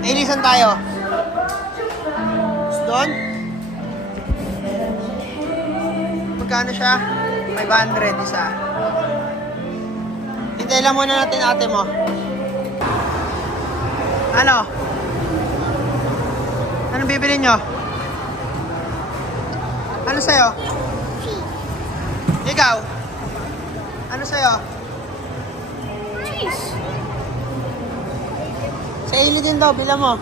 Ilisan tayo. Doon? Magkano siya? 500 isa. Hintay lang muna natin ate mo. Ano? Anong bibili nyo? Ano sa'yo? Ikaw? Ano sa'yo? Cheese. Sa Ailey din daw, bila mo.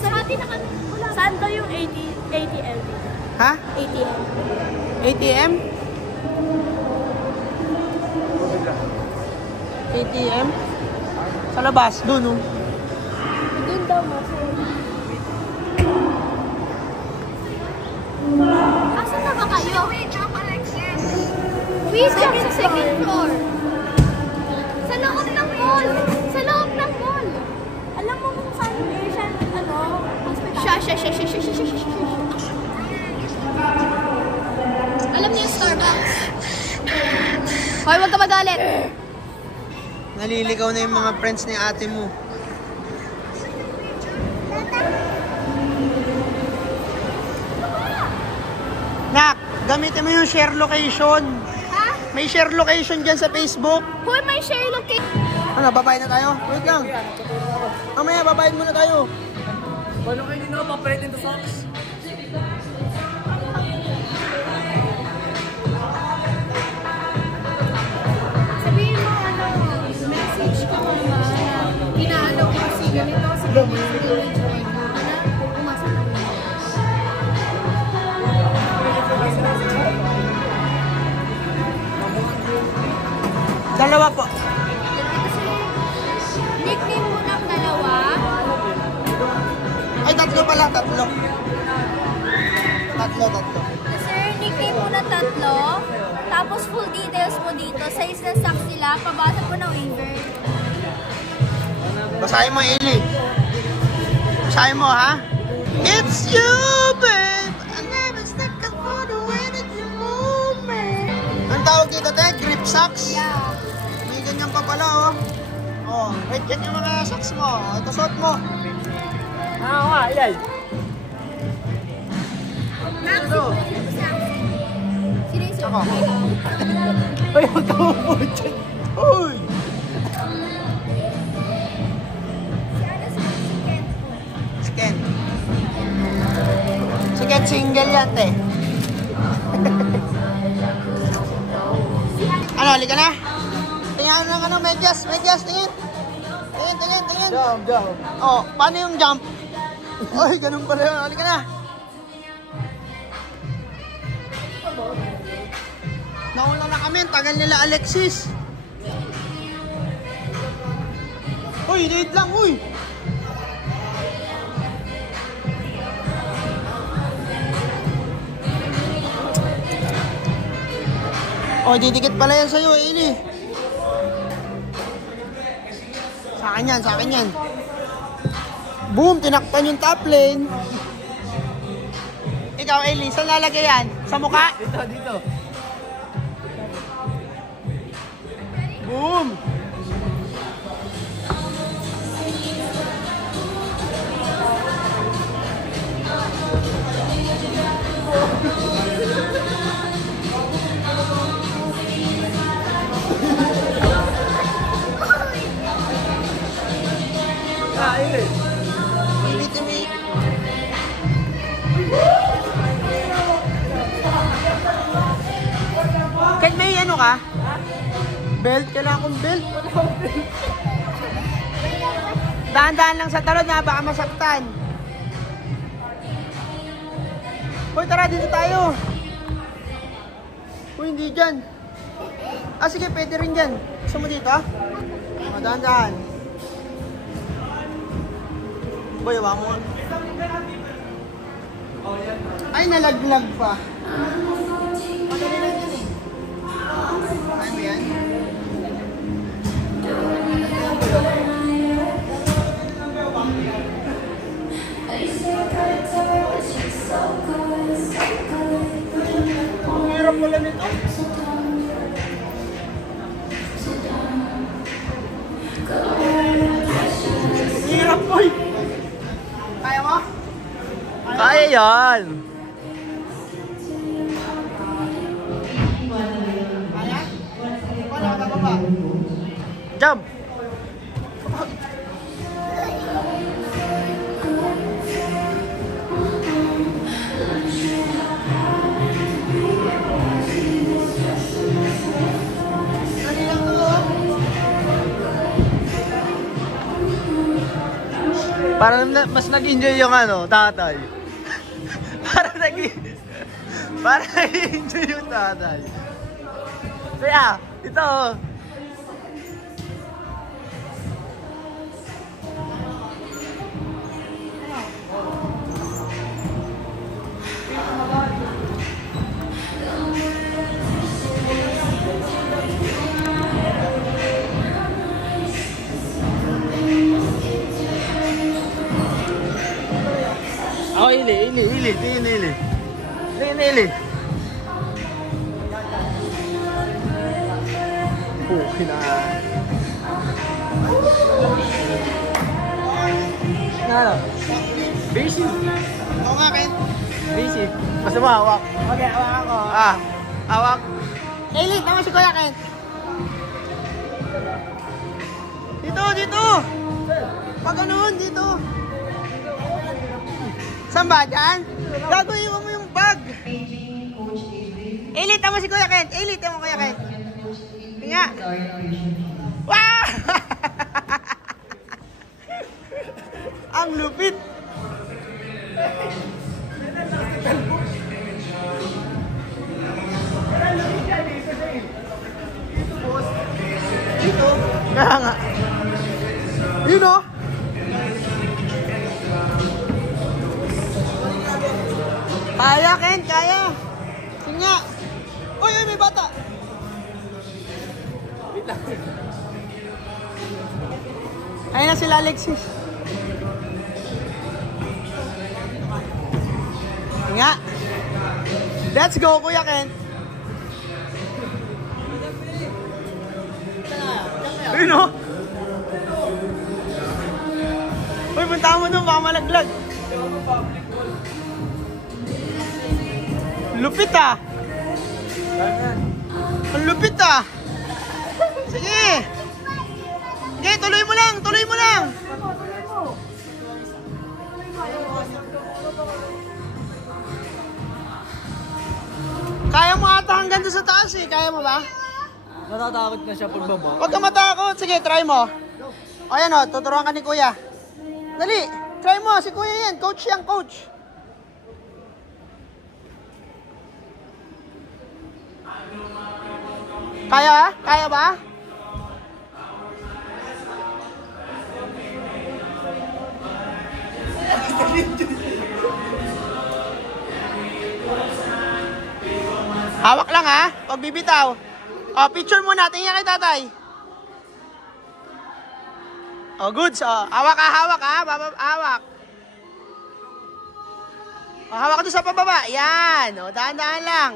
Sa atin na kami. Saan daw yung ATM? Ha? ATM. ATM? ATM? Sa labas, doon oh. Doon daw mo. Asan na ba kayo? Wait, Alexis. Wait, sa second floor. Sa loob ng mall. Sa loob ng mall. Alam mo kung saan yung Asian, hospital? Siya. Alam niyo yung Starbucks. Hoy, huwag ka magalit. Naliligaw na yung mga friends ni ate mo. Nak, gamitin mo yung share location. Ha? May share location dyan sa Facebook. Hoy, may share location. Ano, babayad na tayo? Wait lang. Mamaya, babayad muna tayo. Paano kayo din ako papalit into socks? Sabihin mo, message ko ba, inaalaw ko si ganito, si ganito, pumasok na. Dalawa po. Nickname mo ng dalawa. Ay, tatlo pala, tatlo. Tatlo. Sir, nickname mo ng tatlo. Tapos full details mo dito. Size na stock sila. Pabasa po ng waiver. Basahin mo, Eli. Basahin mo, ha? It's you, babe. I never stuck up for the way that you move me. Anong tawag dito, te? Grip socks? Yeah. May ganyan pa pala, oh. Oh, wait, yan yung mga socks mo. Ito, suot mo. Ilan? Ito. Sino yung Ako. Ay, huwag ka mo dyan. Uy! Scan. Scan single yan, te. Ano, halika na. Tingnan lang ano, medyas, tingin. Tingin. Jump. Oh, paano yung jump? Ay, ganun pala yun. Halika na. Nauna na kami. Tagal nila Alexis. Uy, late lang, uy. Oh, didikit pala yan sa'yo, Eli. Sa akin yan. Boom, tinakpan yung top lane. Ikaw, Eli, saan lalagay yan? Sa mukha? Dito. Boom! Ilan? Wait. Kahit may ano ka? Belt? Kailangan akong belt. Dahan-dahan lang sa talon na, baka masaktan. Hoy, tara, dito tayo. Hoy, hindi dyan. Sige, pwede rin dyan. Gusto mo dito? Dahan-dahan. Boy, awa mo. Ay, nalaglag pa. Madali lang yan eh. Kaya mo yan? Ang hirap pala nito. Ayan. Jump. Parang mas nag-enjoy yung ano, tatay. Parang nag-enjoy yung tatay. Kaya, ito oh. Oh, ili. Okay na. Ano? Busy. Oo nga, Ken. Busy. Basta mo, hawak. Okay, hawak ako. Hawak. Eli, tama si Kuya Ken. Dito. Pag ganoon, dito. Saan ba? Diyan? Gagawin mo yung bag. Eli, tama si Kuya Ken. Eli, tama Kuya Ken. Nga. Wow! Ang lupit. Dito. Nga. Yun o. Kaya, Ken, kaya. Sige nga. Uy, may bata. Wait lang. Ayun na sila, Alexis. Sige nga. Let's go, Kuya Ken. Ayun o. Uy, punta mo doon, baka malaglag. Lupit ah! Ang lupit ah! Sige! Sige, tuloy mo lang! Kaya mo ata hanggang doon sa taas eh. Kaya mo ba? Natatakot na siya pagbaba. Huwag ka matakot. Sige, try mo. O yan o, tuturuan ka ni Kuya. Dali! Try mo! Si Kuya yan! Coach yan, coach! Kaya? Kaya ba? Hawak lang ha, pag bibitaw. O, picture muna, tingnan kay tatay. O, goods. O, hawak ha, hawak. O, hawak ka doon sa pababa. Yan. O, dahan-dahan lang.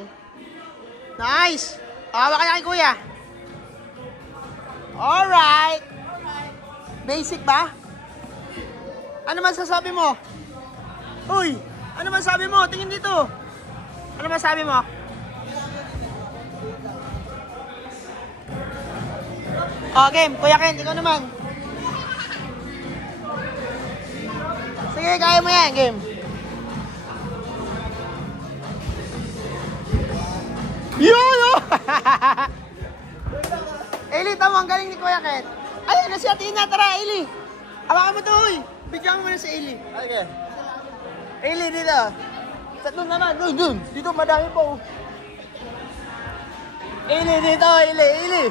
Nice. O, hawak ka na kay Kuya. Alright. Basic ba? Ano man sasabi mo? Uy, ano man sabi mo? Tingin dito. Ano man sabi mo? O, game. Kuya Ken, ikaw naman. Sige, kaya mo yan, game. Yun, oh! Eli, tama, ang galing ni Kuya Ken. Ayun na si Atina, tara, Eli. Hawakan mo to, uy. Bigyan mo na si Eli. Okay. Eli, dito. Sa doon naman, doon. Dito, madami po. Eli, dito, Eli.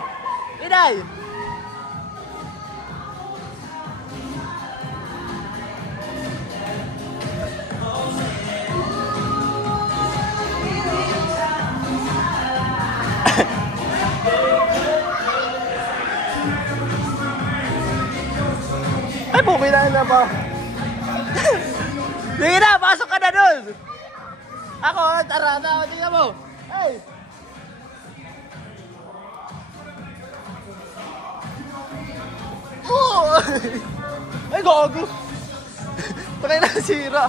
Iday. Ay, pumilaan na ba? Sige na, pasok ka na dun! Ako, tara na, tingnan mo! Ay! Oh! Ay, gago! Takay na sira!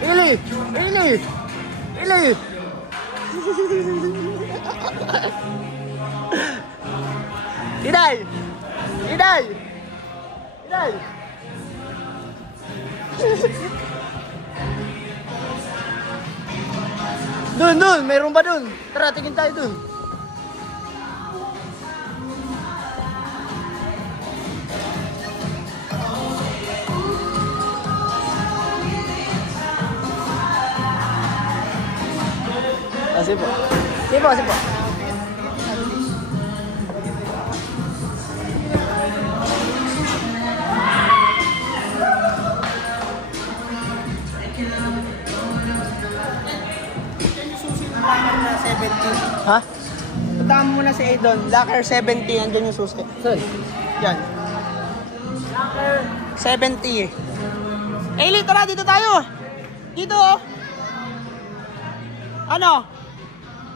Ili! Ili! Ili! Iday! Iday! Iday! Dun! Mayroon ba dun? Tara, tingin tayo dun. Sige po. Sige po. Ha? Puntahan mo muna si Aidon. Locker 70, andyan yung susi. Saan? Yan. Locker 70. Ailey, tara, dito tayo. Dito, oh. Ano?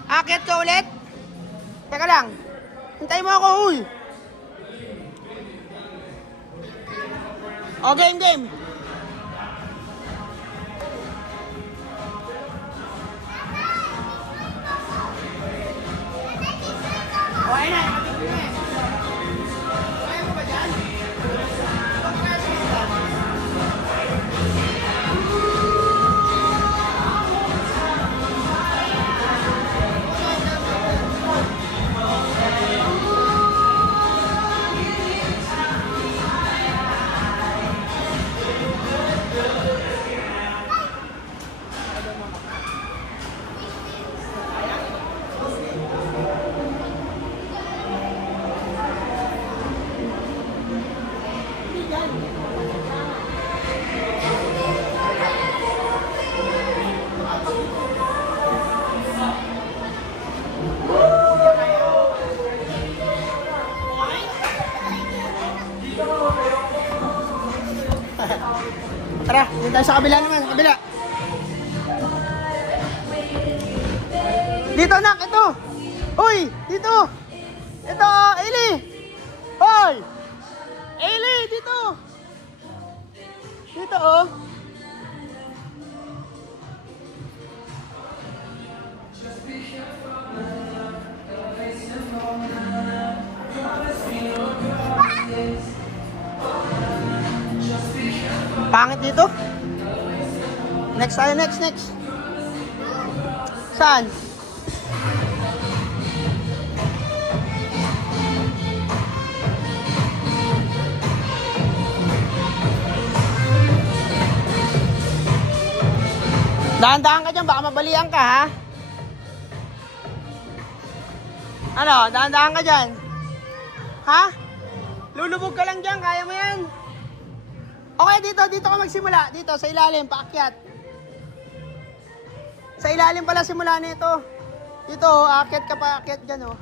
Akit ka ulit? Teka lang. Hintay mo ako, uy. O, game. Okay na. Kaya mo ba dyan? Tara, dito tayo sa kabila naman, kabila. Dito nak, ito. Uy, dito. Ito, Ailey. Hoy. Ailey, dito. Dito, oh. Pangit dito. Next tayo, next. Saan? Dahan-dahan ka dyan, baka mabalian ka, ha? Ano, dahan-dahan ka dyan? Ha? Lulubog ka lang dyan, kaya mo yan? Okay, dito ka magsimula. Dito, sa ilalim, paakyat. Sa ilalim pala simula nito. Dito, aakyat ka pa, aakyat dyan, oh.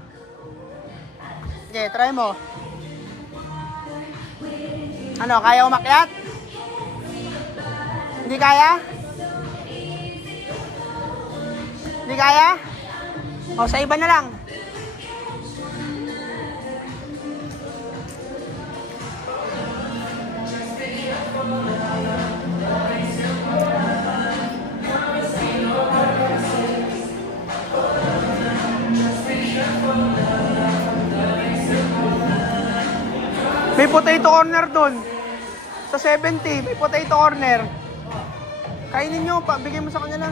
Okay, try mo. Ano, kaya umakyat? Hindi kaya? Hindi kaya? O, sa iba na lang. May potato corner doon. Sa 70, may potato corner. Kainin nyo, bigay mo sa kanila.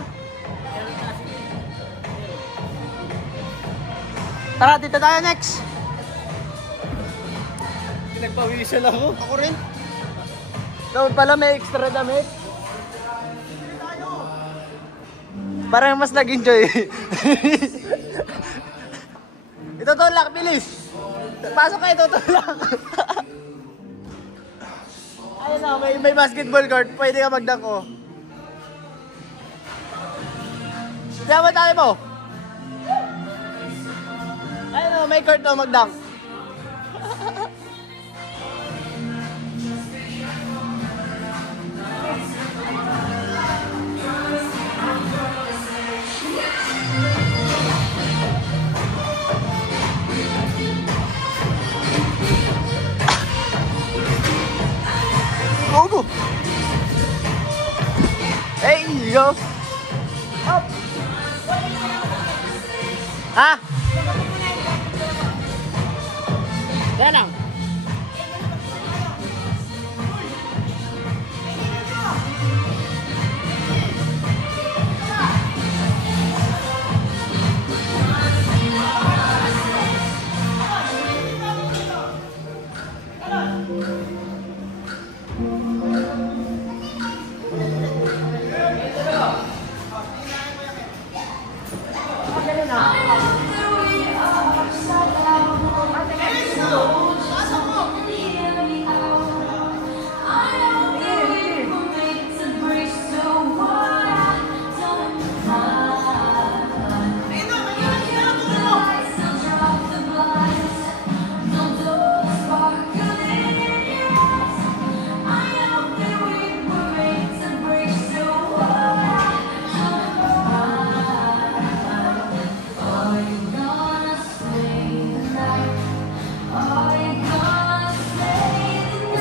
Tara, dito tayo next. Pinagpawisan ako. Ako rin. Dapat pala may extra damit. Parang mas nag-enjoy. Itutulak, bilis. Pasok kayo, itutulak. Ayun na, may basketball court. Pwede ka magdako. Kaya ba tayo mo? Ayun na, may court na magdang. Go! Hey, yo! video? Ha? Kaya lang.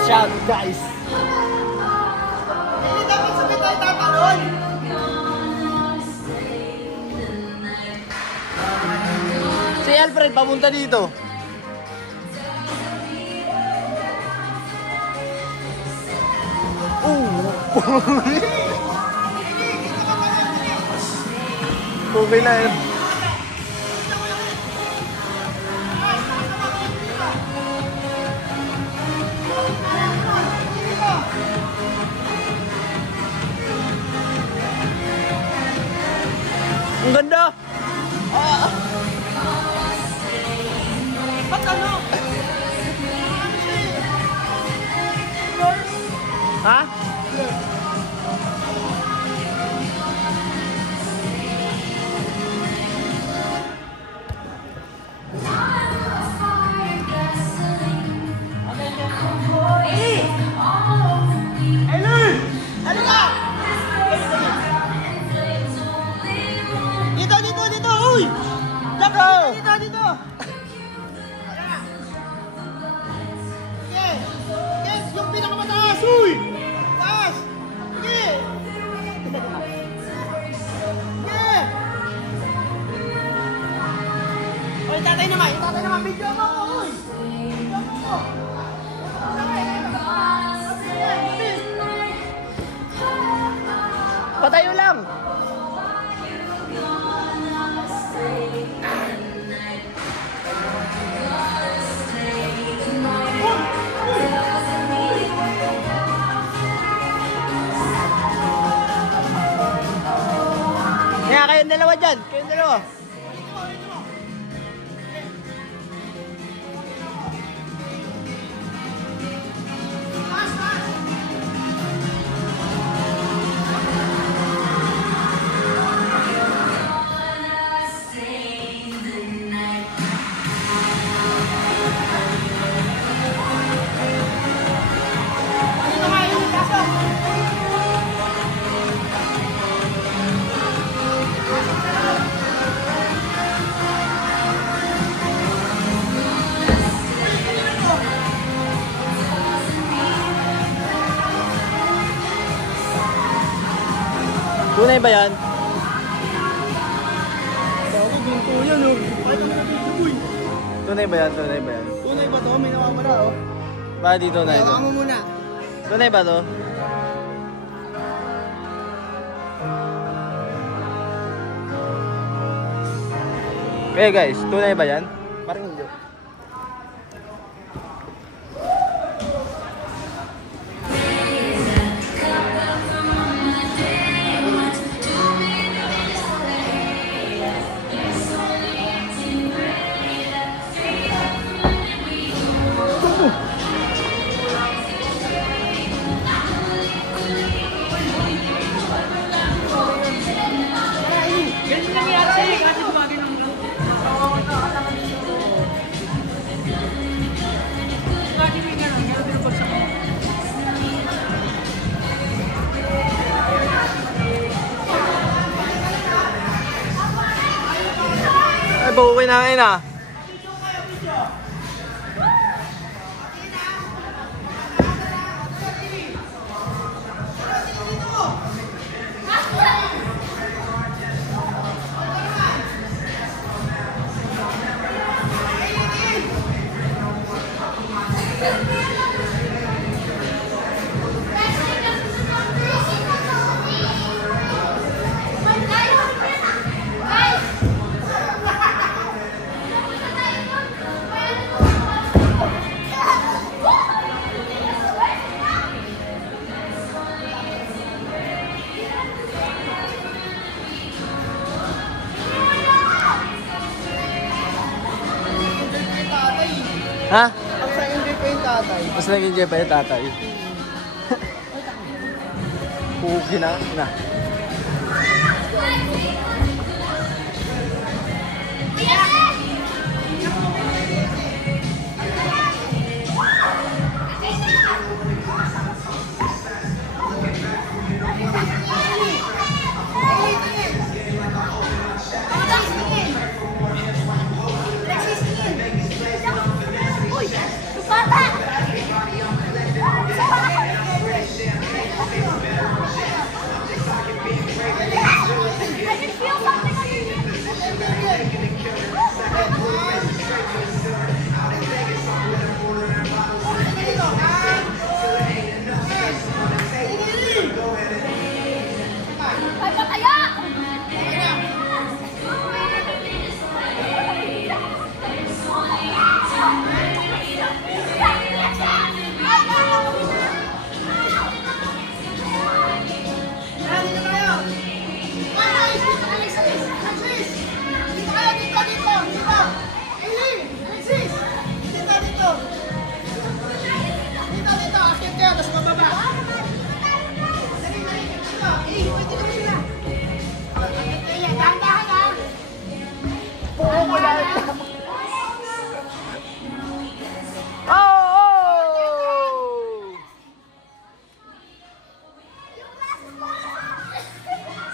Shout guys! Hindi dapat sabi tayo tatalon. Si Alfred papunta dito. Okay na yun. Ang ganda! Ba't ano? Ha? Ano ka? Dito! Uy! Go! Dito! Yes! Yes! Yung pinakamataas! Uy! Taas! Sige! Sige! Uy, tatay naman! Video mo ako! Uy! Video mo! Patayo lang! Kaya kayong dalawa dyan! Kayong dalawa! Tunay ba yan? Bago, ginto yan oh. Kahit ang nabito boy. Tunay ba yan? Tunay ba yan? Tunay ba to? May nawawala oh. Ba di tunay to? Hawakan mo muna. Tunay ba to? Okay guys, tunay ba yan? Parang hindi. Ay, pauwi na ngayon ah. Ha? Ang sa enjoy ko yung tatay. Mas nag-enjoy pa yung tatay. Puki na.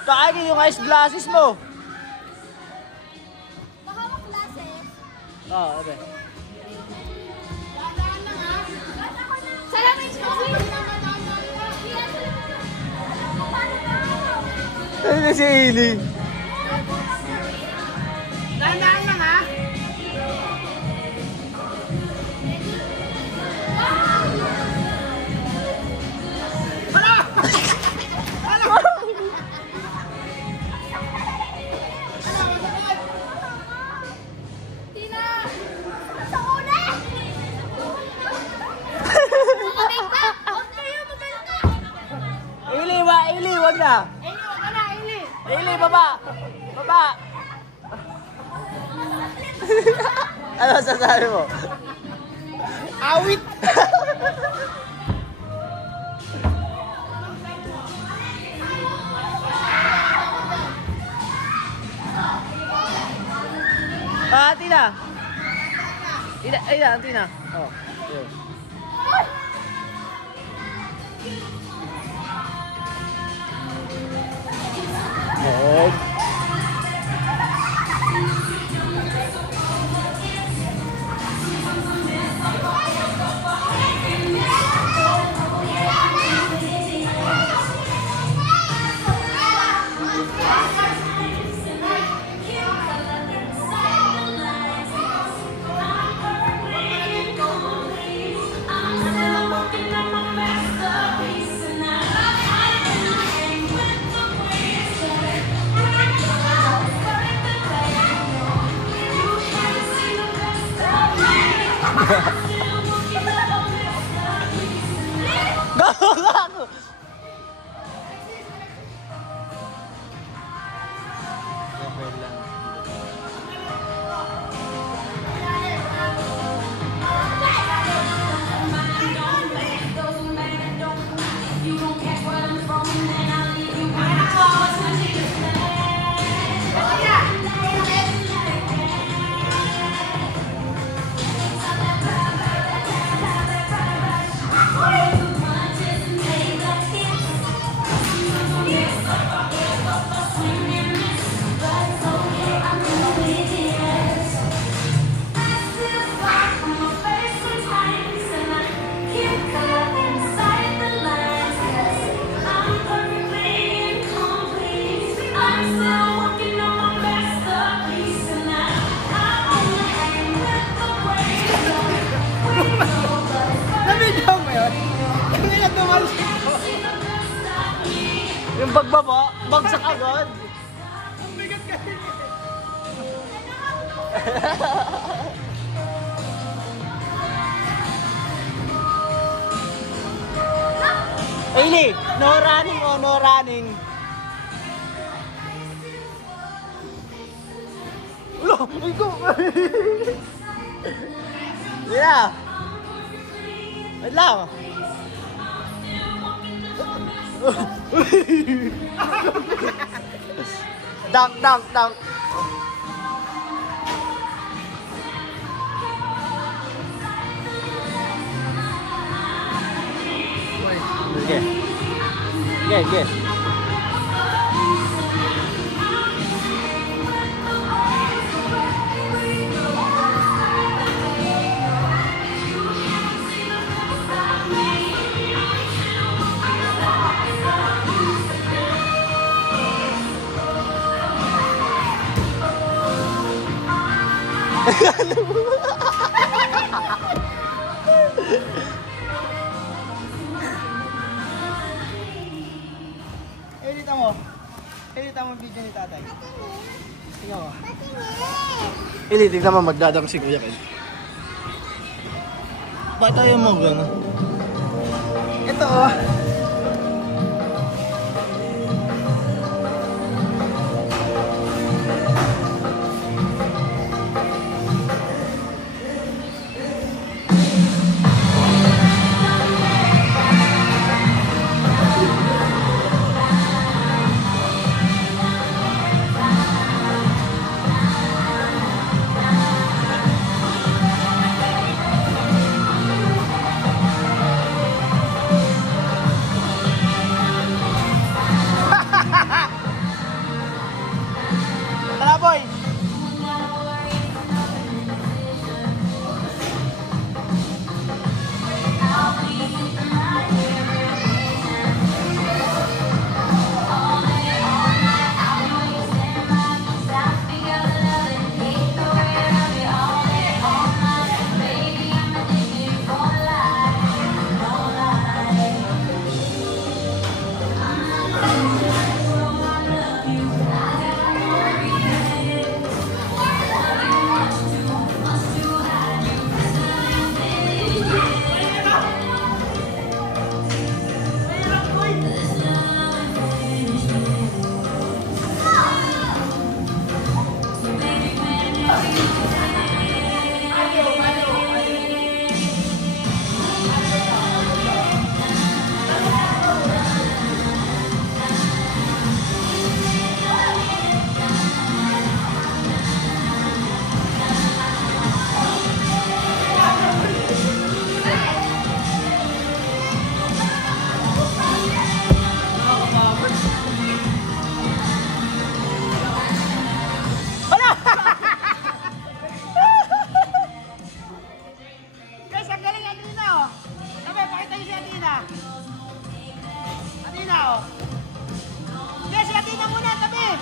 Kaagi yung ice glasses mo. Mahawak glasses. Oo, okay. Salamin ko. Ano na si Ili? Dahan-dahan lang ha. Tina! Sa una! Magaling ka! Ontario, magaling ka! Ili, wag na. Eli, wag ka na, Eli. Ili, baba. Baba. Ano sasabi mo? Awit. Tina. Tina. Oh, yun. Oh. Gago! Nabigyan mo yun? Hindi na tumalas ko. Yung bagbaba, bagsak agad. Ang bigat kasi. Ili, no running o no running. Ulo, ikaw. Yeah. Wait lang. Dunk. Sige. Edita mo ang video ni tatay. Tingnan mo. Patingin. Tingnan mo magdadang si Kuya Ken. Ba't tayo mo gano'n? Ito oh. Tara boy! Guys, ang galing Athena oh. Sabi, pakita niyo si Athena. Athena oh. Guys, si Athena muna, tabi.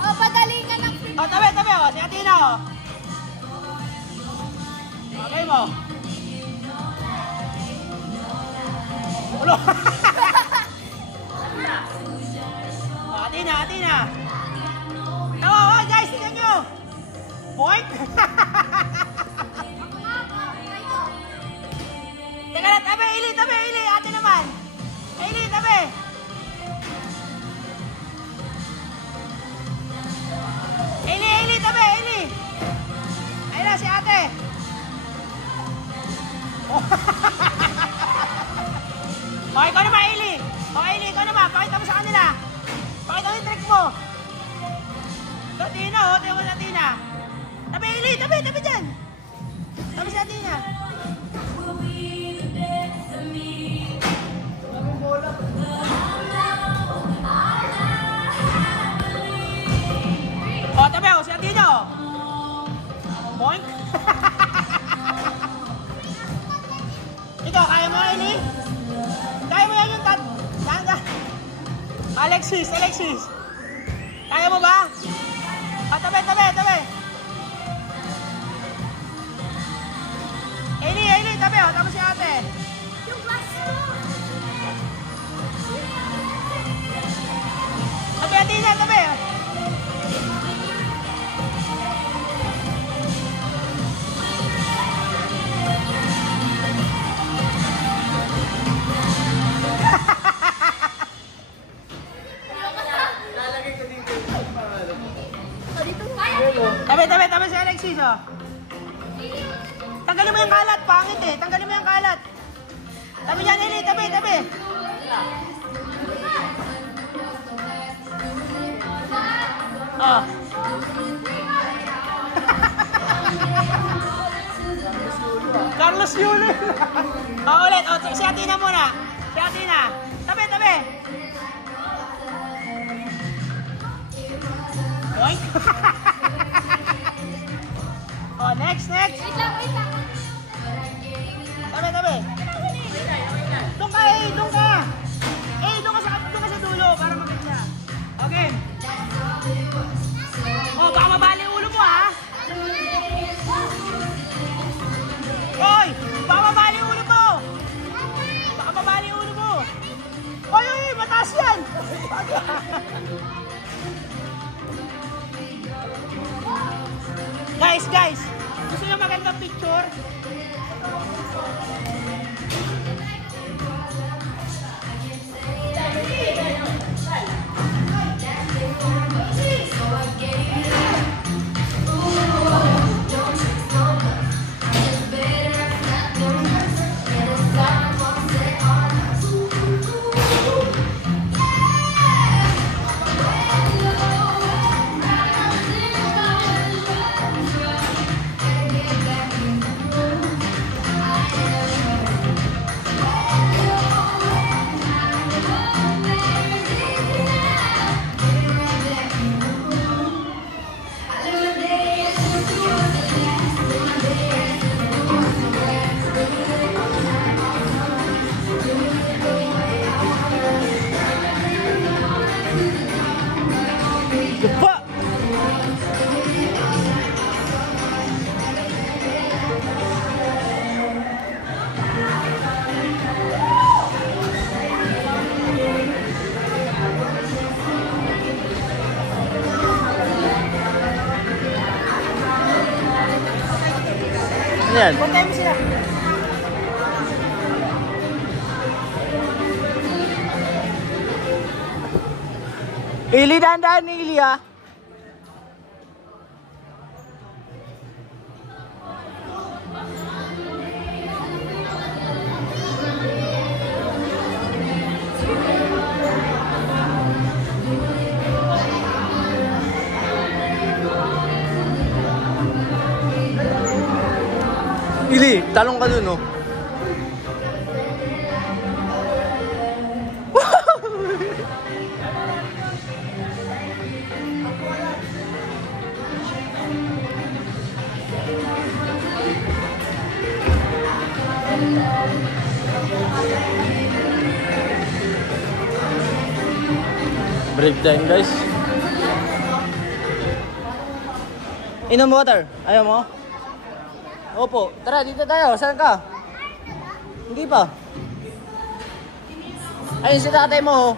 Oh, padalingan ng Oh, tabi oh, si Athena oh. Okay mo. Ulo. Oh, Athena. Oh, guys, tingnan nyo. Boink. Teka lang, tabi, Ili, ate naman. Ili, tabi. Ili, tabi, Ili. Ayun na, si ate. Oh, ikaw naman, Ili. Okay, Ili, ikaw naman. Pakita mo sa kanila. Pakita mo yung trick mo. Athena, oh, tingnan mo sa Athena. Tabi, Ili, tabi dyan. Tabi si Athena. Oh, tabi ako, si Athena, oh. Boink. Ikaw, kaya mo, Eli? Kaya mo yan yung Alexis. Kaya mo ba? Oh, tabi. Eli, tabi, oh. Tapos si ate. Yung baso. Tabi, Athena, tabi. Tabi si Alexis, oh. Tanggalin mo yung kalat, pangit eh. Tanggalin mo yung kalat. Tabi dyan, Eli, tabi, tabi. Oh. Carlos Yulo. Oh, ulit. Oh, si Athena muna. Si Athena. Tabi, tabi. Oy. Oh, next, next. Wait lang, wait lang. Tabi, tabi. Doon ka, eh, doon ka. Eh, doon ka sa dulo para maganda. Okay. Oh, baka mabali ulo mo, ha? Hoy! Baka mabali ulo mo! Baka mabali ulo mo! Hoy, hoy! Mataas yan! Guys, guys! Gusto nyo magandang picture? Gapa! Ano yan? Pantay mo sila. Ili, dahan-dahan ni Ili, ha? Ili, talong ka dun, oh. Break time, guys. Inom water. Ayaw mo? Opo. Tara, dito tayo. Saan ka? Hindi pa. Ayun si tatay mo.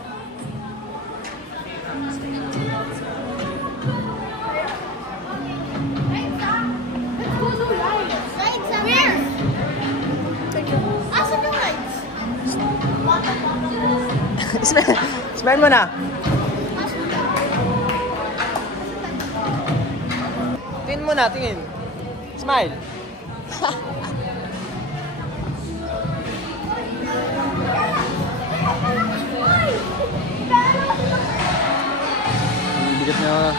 Smile mo na. Tingin mo na, tingin. Smile. Bigat na.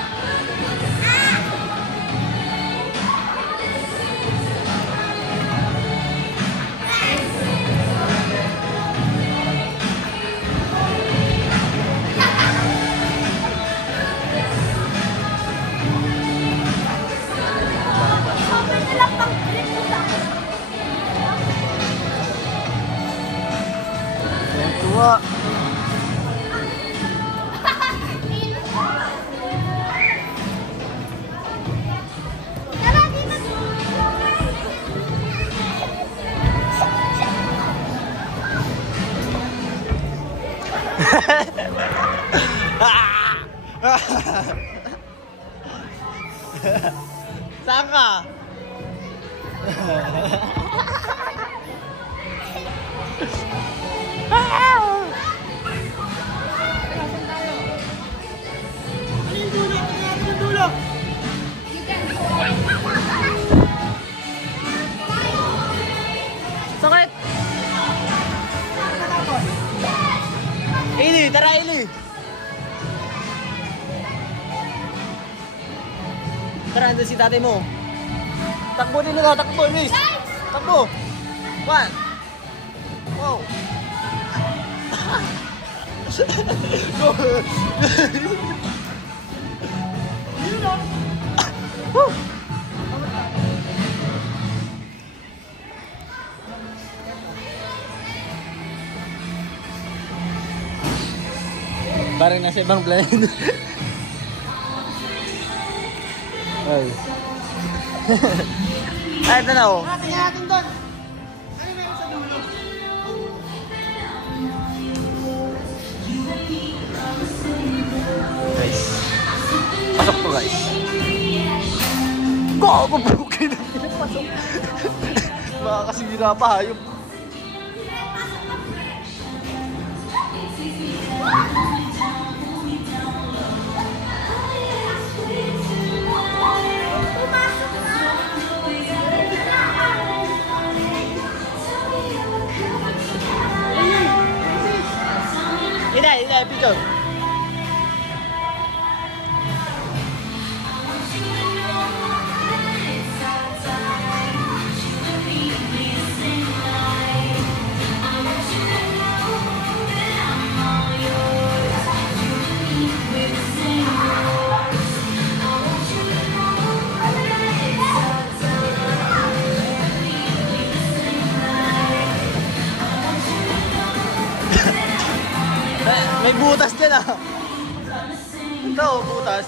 Tua. Saan ka? na si tatay mo. Takbo din na, takbo, Luis. Takbo. 1. Wow. Go. Parang nasa ibang planeta. Ay. Ay, ito na oh. Tingnan natin doon. Ano meron sa dulo? Guys. Pasok po guys. Gago bukid. Pasok. Makakasira pa hayop. Ini, picture. May butas dyan ah. Ito, butas.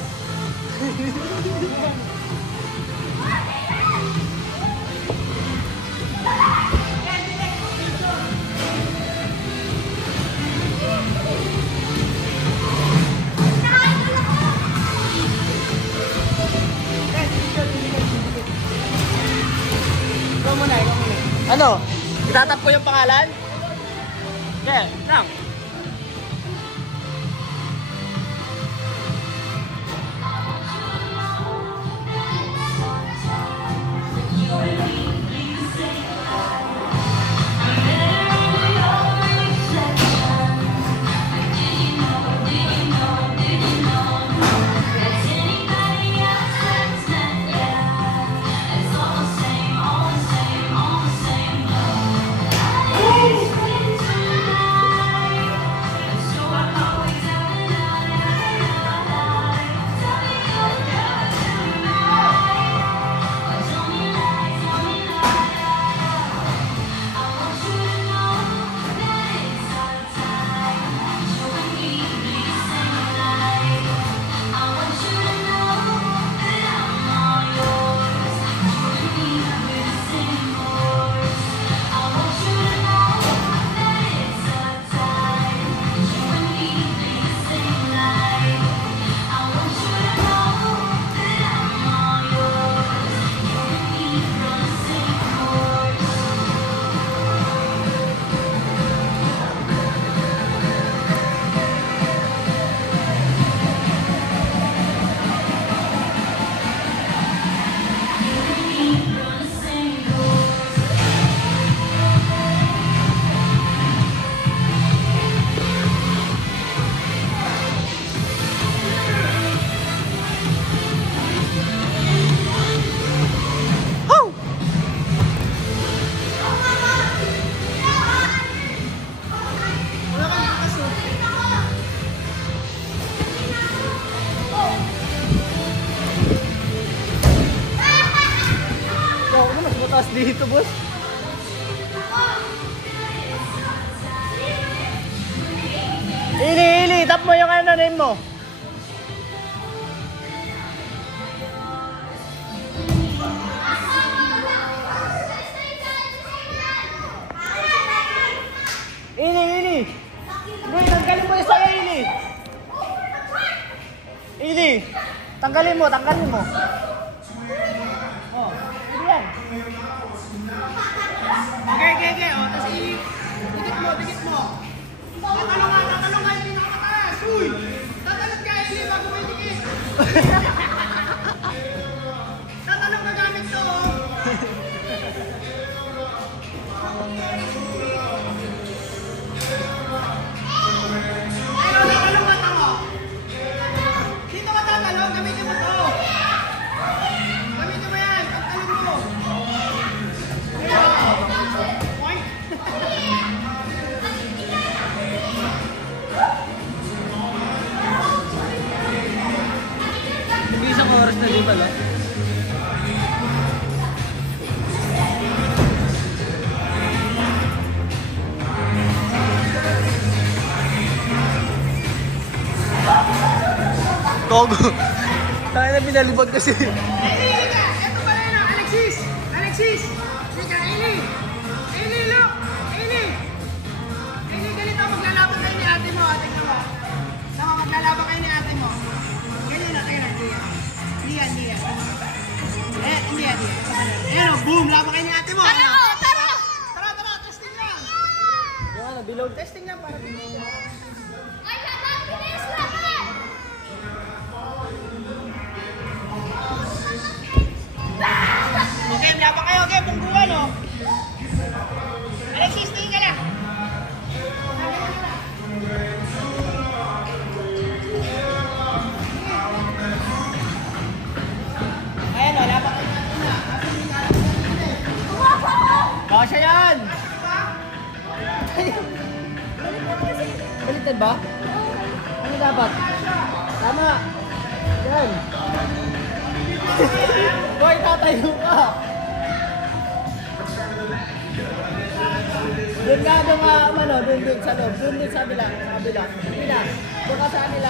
Ikaw muna. Ano? Itatap ko yung pangalan? Yeah, Frank. Taas dito, boss. Ili, tap mo yung ano name mo. Ili. Ili, tanggalin mo yung sa'yo, Ili. Ili, tanggalin mo. Oh, hindi yan. Okay. O, tapos dikit mo. Tatalong ka, hindi nakakataas. Uy! Tatalong ka, hindi, bago may dikit. Tatalong ka gamit to. Tatalong ka to. Dito ka tatalong, gamitin mo to. Pogo. Tayo na binalibag kasi. Eli ka! Ito pala yun, Alexis! Alexis! Sika, Eli! Eli, look! Eli! Eli, ganito, maglalaban kayo ni ate mo, tingnan mo. Saka maglalaban kayo ni ate mo. Ganyan na, tingnan, hindi yan. Hindi yan. Ayan o, boom! Laban kayo ni ate mo! Tara! Tara, testing lang! Ano, bilog? Testing lang para tingnan mo. Ay, laban! Bilis! Laban! Okay, laban kayo, okay, pungguan o. Alexis, tingin ka lang. Ayan o, laban kayo natin na. Kasya yan! Baliktad ba? Ano dapat? Tama! Yan! Boy, tatayo ka! Doon ka doon ka, ano, doon sa loob. Doon sa kabila. Doon ka sa kanila.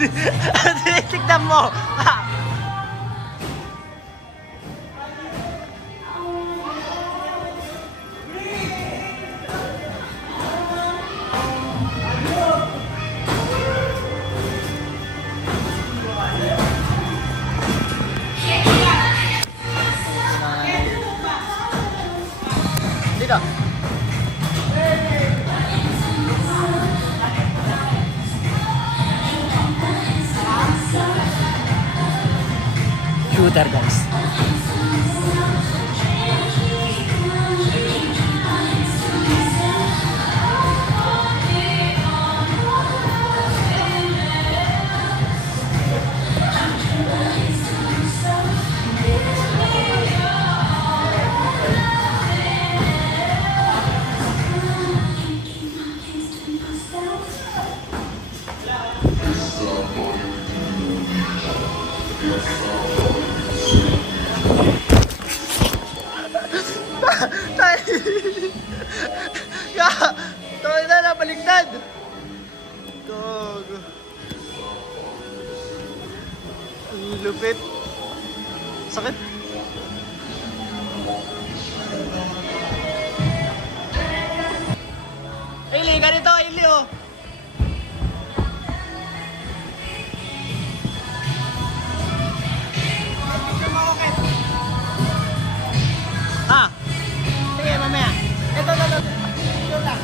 Ano tinitignan mo? Dito. Shooter guys. Tuloy na na, baligtad. Gogo. Ang lupit. Sakit. Aili, ganito, Aili, oh. Ha? Sige, mamaya. Ito. Ito lang.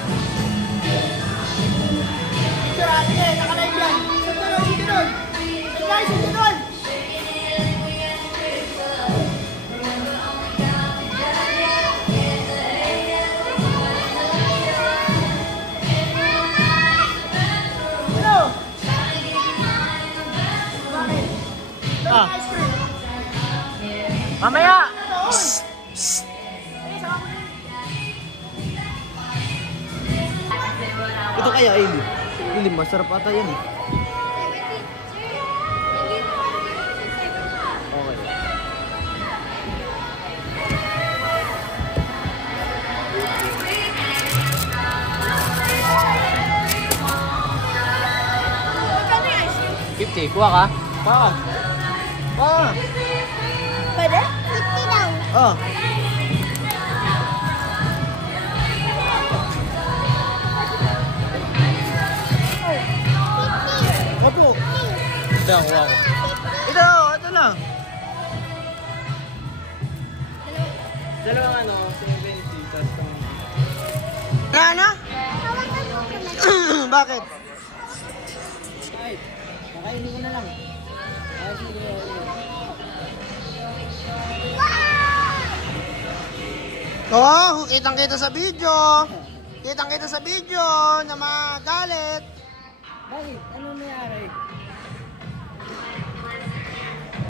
Sige, nakalive yan. Sunod. Guys, sunod. Hello. Ah. Mamaya. Ito kaya, Aili. Aili, masarap ata yan eh. Okay. Magkano yung ice cream? 50, kuha ka? Kuha ka. Pwede? 50 daw. Oh. Opo. Ito, kuha ko. Ito lang. Dalawang 70, tapos kung... Ano? Bakit? Kahit, kakainin ko na lang. Sige. Oh, kitang-kita sa video. Kitang-kita sa video na magalit. Bakit? Ano nangyari?